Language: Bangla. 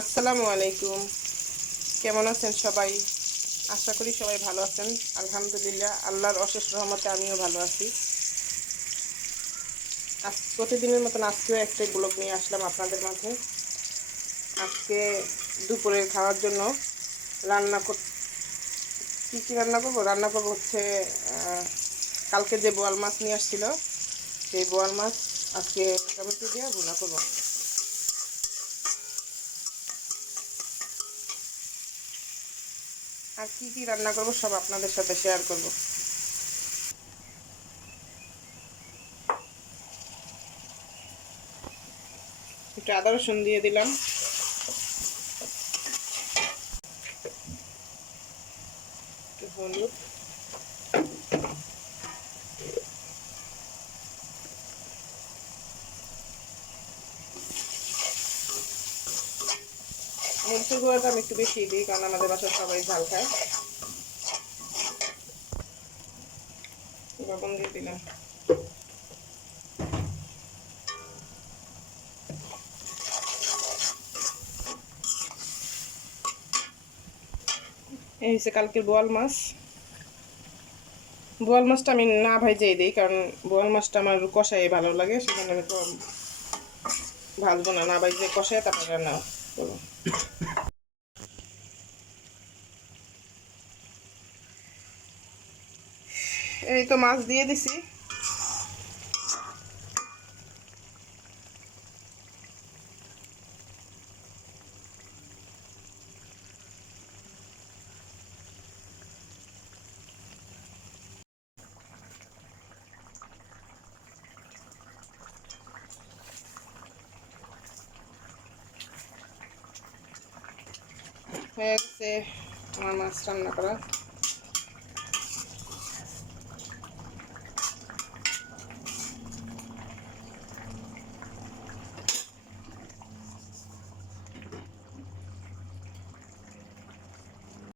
আসসালামু আলাইকুম। কেমন আছেন সবাই? আশা করি সবাই ভালো আছেন। আলহামদুলিল্লাহ, আল্লাহর অশেষ রহমতে আমিও ভালো আছি। আজ প্রতিদিনের মতন আজকেও একটাই ব্লগ নিয়ে আসলাম আপনাদের মাঝে। আজকে দুপুরে খাওয়ার জন্য রান্না কর কী কী রান্না করব? রান্না করব হচ্ছে কালকে যে বোয়াল মাছ নিয়ে আসছিল, সেই বোয়াল মাছ আজকে টমেটো দিয়ে ভুনা করব। আর কি কি রান্না করব সব আপনাদের সাথে শেয়ার করব। একটু আদা, রসুন দিয়ে দিলাম। হলুদ। মরিচের গুঁড়োটা আমি একটু বেশি দিই, কারণ আমাদের বাসায় সবাই ঝাল খায়। লবণ দিয়ে দিলাম। এই হচ্ছে কালকের বোয়াল মাছ। বোয়াল মাছটা আমি না ভাইজেই দিই, কারণ বোয়াল মাছটা আমার কষাই ভালো লাগে সেখানে আমি ভাজবো না না ভাইজে কষাই তারপরে রান্না এই তো মাছ দিয়ে দিছি হয়ে গেছে আমার মাছ রান্না করা